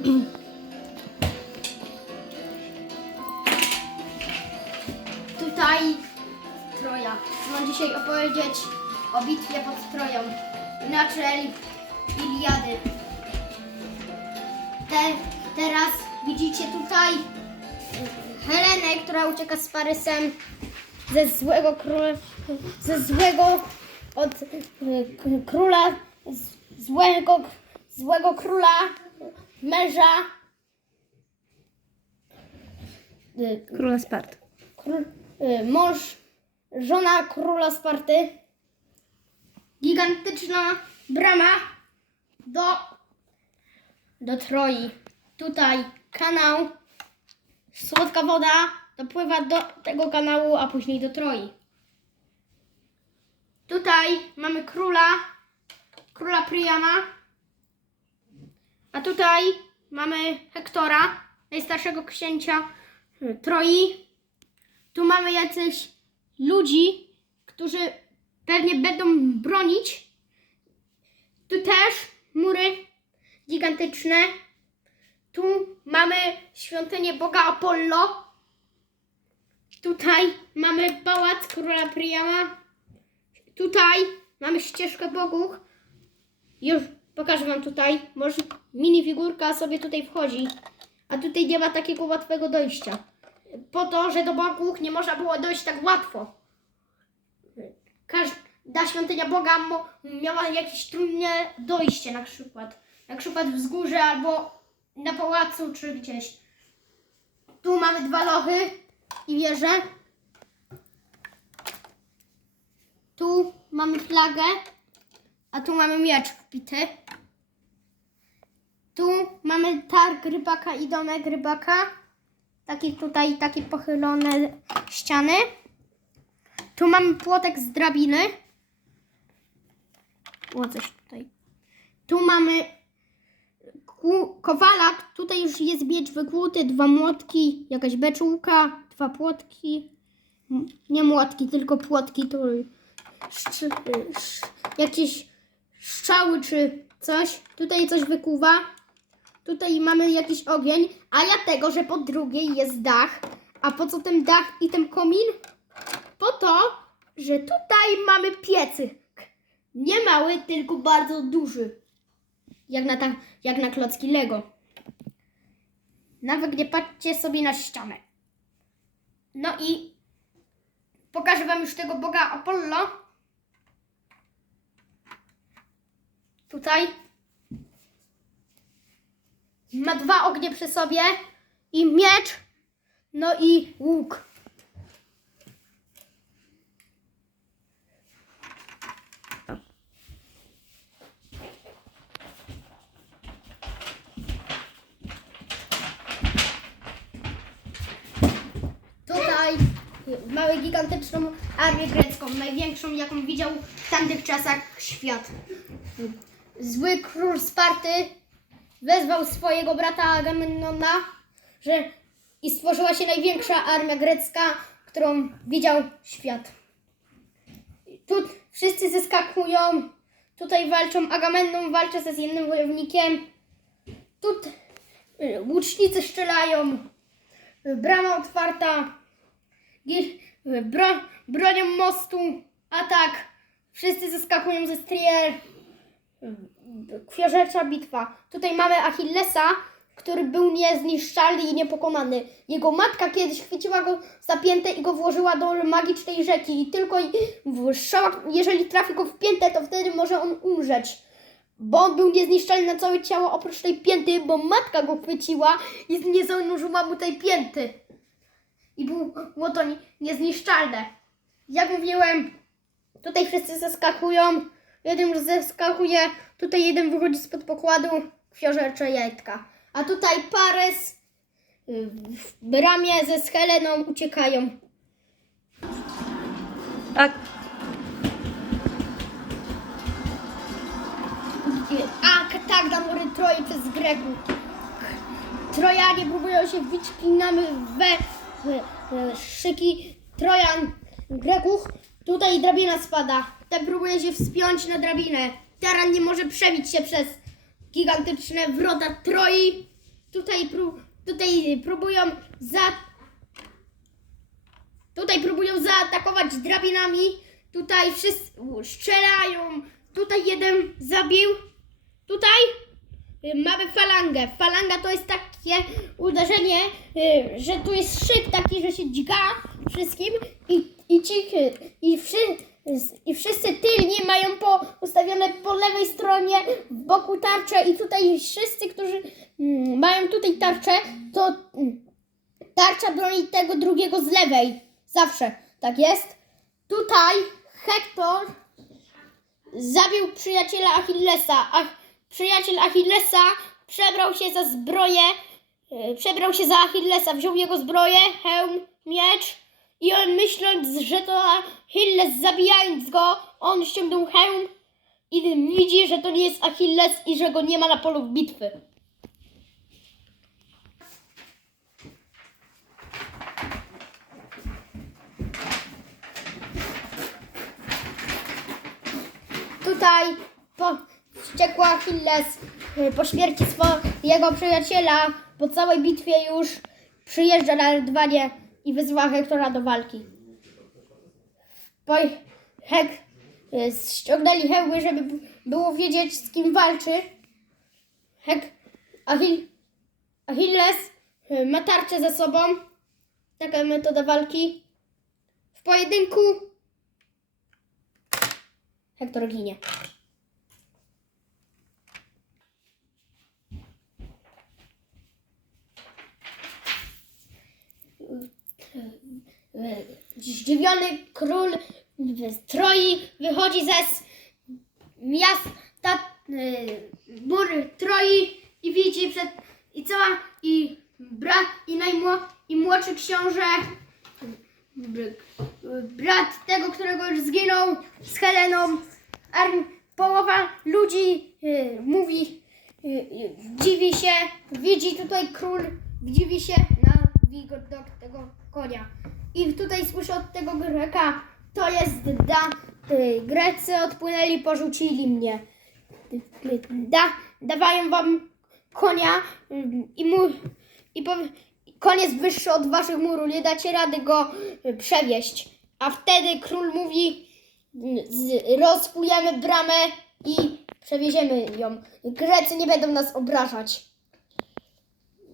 Tutaj Troja. Mam dzisiaj opowiedzieć o bitwie pod Troją. Inaczej Iliady. Te, teraz widzicie tutaj Helenę, która ucieka z Parysem ze złego króla, ze złego od k- króla, złego, złego króla, męża Króla Spart. król, y, mąż, żona króla Sparty, gigantyczna brama do, do Troi. Tutaj kanał, słodka woda dopływa do tego kanału, a później do Troi. Tutaj mamy króla, króla Priama, a tutaj mamy Hektora, najstarszego księcia y, Troi. Tu mamy jacyś ludzi, którzy pewnie będą bronić. Tu też mury gigantyczne. Tu mamy świątynię Boga Apollo. Tutaj mamy pałac króla Priama. Tutaj mamy ścieżkę bogów. Już pokażę wam tutaj. Może minifigurka sobie tutaj wchodzi. A tutaj nie ma takiego łatwego dojścia po to, że do bogów nie można było dojść tak łatwo. Każda świątynia Boga miała jakieś trudne dojście na przykład. Na przykład wzgórze albo na pałacu czy gdzieś. Tu mamy dwa lochy i wieże. Tu mamy flagę, a tu mamy miecz. Tu mamy targ rybaka i domek rybaka takie tutaj takie pochylone ściany. Tu mamy płotek z drabiny. O, coś tutaj. Tu mamy kowalak. Tutaj już jest miecz wykłuty, dwa młotki, jakaś beczułka, dwa płotki. Nie młotki, tylko płotki. To jakieś strzały czy coś. Tutaj coś wykuwa. Tutaj mamy jakiś ogień, a ja tego, że po drugiej jest dach. A po co ten dach i ten komin? Po to, że tutaj mamy piecyk. Nie mały, tylko bardzo duży. Jak na, ta, jak na klocki Lego. Nawet nie patrzcie sobie na ścianę. No i pokażę wam już tego Boga Apollo. Tutaj ma dwa ognie przy sobie i miecz, no i łuk. Tutaj mamy gigantyczną armię grecką, największą jaką widział w tamtych czasach świat. Zły król Sparty wezwał swojego brata Agamemnona, że i stworzyła się największa armia grecka, którą widział świat. Tu wszyscy zeskakują, tutaj walczą, Agamemnon walczy ze z jednym wojownikiem, tu y, łucznicy strzelają, y, brama otwarta, y, bro, bronią mostu, atak, wszyscy zeskakują ze strier, Książęcza bitwa. Tutaj mamy Achillesa, który był niezniszczalny i niepokonany. Jego matka kiedyś chwyciła go za piętę i go włożyła do magicznej rzeki. I tylko w strzałach, jeżeli trafi go w piętę, to wtedy może on umrzeć. Bo on był niezniszczalny na całe ciało oprócz tej pięty, bo matka go chwyciła i nie zanurzyła mu tej pięty. I był- było to nie- niezniszczalne. Jak mówiłem, Tutaj wszyscy zeskakują. Jeden zeskakuje. Tutaj jeden wychodzi spod pokładu. Książęcze jajtka. A tutaj Pares w bramie ze Heleną uciekają. A A tak na mury Troi przez Greków. Trojanie próbują się wbić klinami we w, w szyki Trojan Greków. Tutaj drabina spada. Ten próbuje się wspiąć na drabinę. Taran nie może przebić się przez gigantyczne wrota Troi. tutaj, pró, tutaj próbują za... Tutaj próbują zaatakować drabinami. Tutaj wszyscy strzelają. Tutaj jeden zabił. Tutaj y, mamy falangę. Falanga to jest takie uderzenie, y, że tu jest szyb taki, że się dźga wszystkim i, i ci i, wszy, i wszyscy tylni mają po, ustawione po lewej stronie w boku tarcze i tutaj wszyscy, którzy mm, mają tutaj tarczę, to mm, tarcza broni tego drugiego z lewej. Zawsze tak jest. Tutaj Hektor zabił przyjaciela Achillesa, a przyjaciel Achillesa przebrał się za zbroję, e, przebrał się za Achillesa, wziął jego zbroję, hełm, miecz i on myśląc, że to Achilles zabijając go, on ściągnął hełm i widzi, że to nie jest Achilles i że go nie ma na polu bitwy. Tutaj po, wściekły Achilles y, po śmierci swojego przyjaciela po całej bitwie już przyjeżdża na Erdwanie i wyzywa Hektora do walki. Po, Hek, y, ściągnęli hełmy, żeby było wiedzieć z kim walczy. Hek, Achil, Achilles y, ma tarczę za sobą. Taka metoda walki. W pojedynku Hektor ginie. Zdziwiony król w Troi wychodzi ze miasta y, mur Troi i widzi przed i cała i brat i najmło i młodszy książę brat tego, którego już zginął z Heleną. Arm, połowa ludzi y, mówi, dziwi się, widzi tutaj król, dziwi się na widok tego konia. I tutaj słyszę od tego Greka, to jest da, y, Grecy odpłynęli, porzucili mnie. Da, dawają wam konia y, i mu i powie, jest wyższy od waszych muru, nie dacie rady go y, przewieźć. A wtedy król mówi, y, z, rozkujemy bramę i przewieziemy ją. Grecy nie będą nas obrażać.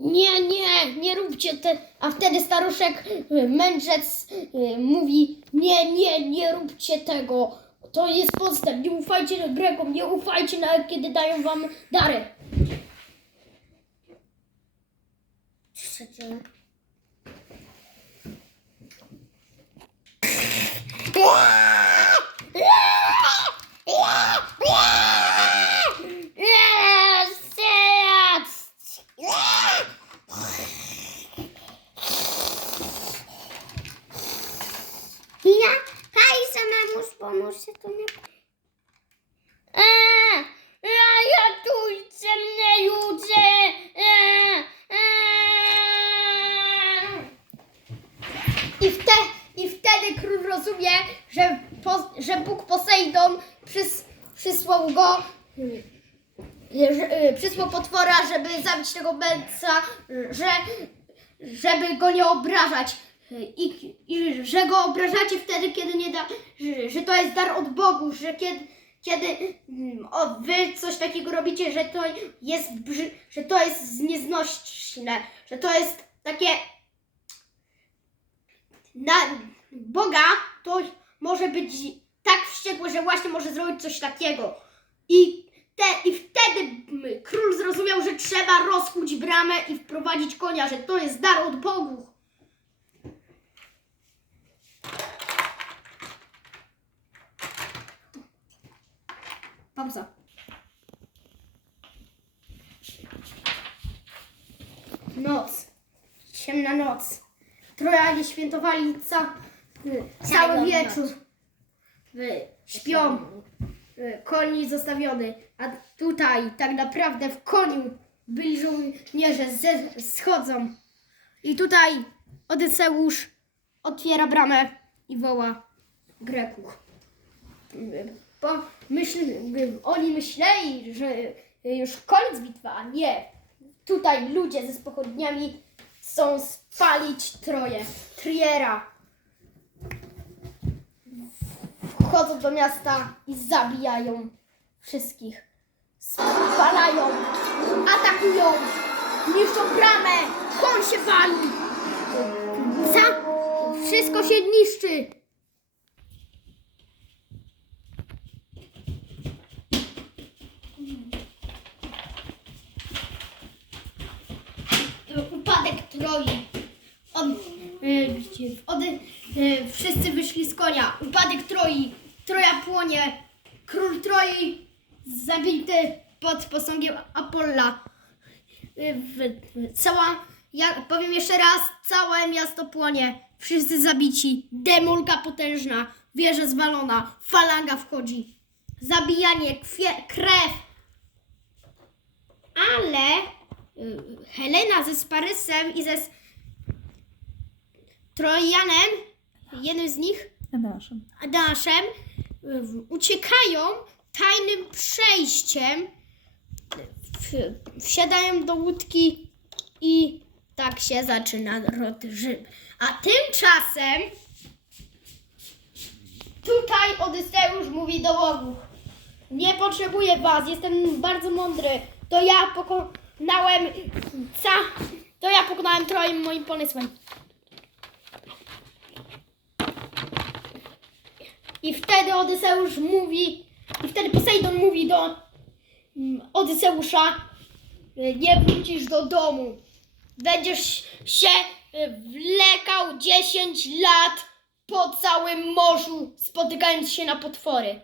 Nie, nie, nie róbcie te. A wtedy staruszek, y, mędrzec y, mówi, nie, nie, nie róbcie tego. To jest podstęp, nie ufajcie Grekom, nie ufajcie nawet kiedy dają wam dary. Trzecie. Ja, haj, samemu pomóż się to nie... Eee, eee, ratujcie mnie, ludzie! Eee, eee. I, wte, I wtedy król rozumie, że, po, że Bóg Posejdon przys, przysłał go, że, y, przysłał potwora, żeby zabić tego mędrca, y, że, żeby go nie obrażać. I, I że go obrażacie wtedy, kiedy nie da, że, że to jest dar od Bogu, że kiedy, kiedy mm, o, wy coś takiego robicie, że to jest, że to jest nieznośne, że to jest takie na Boga, to może być tak wściekły, że właśnie może zrobić coś takiego. I, te, I wtedy król zrozumiał, że trzeba rozkuć bramę i wprowadzić konia, że to jest dar od Bogów. Pauza. Noc. Ciemna noc. Trojanie świętowali ca, cały wieczór. Śpią. Koń zostawiony. A tutaj tak naprawdę w koniu byli żołnierze ze, schodzą. I tutaj Odyseusz otwiera bramę i woła Greków. Bo myśl, oni myśleli, że już koniec bitwy, a nie. tutaj ludzie ze spochodniami chcą spalić Troję, Triera. Wchodzą do miasta i zabijają wszystkich. Spalają, atakują, niszczą bramę, koń się pali. Ca- wszystko się niszczy. upadek Troi. Od, y, wszyscy wyszli z konia. Upadek Troi. Płonie. Król Troi zabity pod posągiem Apolla. Y, cała, ja powiem jeszcze raz, całe miasto płonie. Wszyscy zabici. Demolka potężna. Wieża zwalona. Falanga wchodzi. Zabijanie, krew. Ale y, Helena ze Sparysem i ze Trojanem, jednym z nich, Adaszem. Adaszem, uciekają tajnym przejściem, wsiadają do łódki i tak się zaczyna rod Rzym. A tymczasem tutaj Odyseusz mówi do bogów. Nie potrzebuję was, jestem bardzo mądry. To ja pokonałem ca... To ja pokonałem Troję moim pomysłem. I wtedy Odyseusz mówi, i wtedy Posejdon mówi do mm, Odyseusza, y, nie wrócisz do domu. Będziesz się y, wlekał 10 lat po całym morzu, spotykając się na potwory.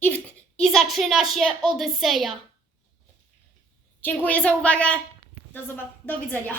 I, I zaczyna się Odyseja. Dziękuję za uwagę. Do, do widzenia.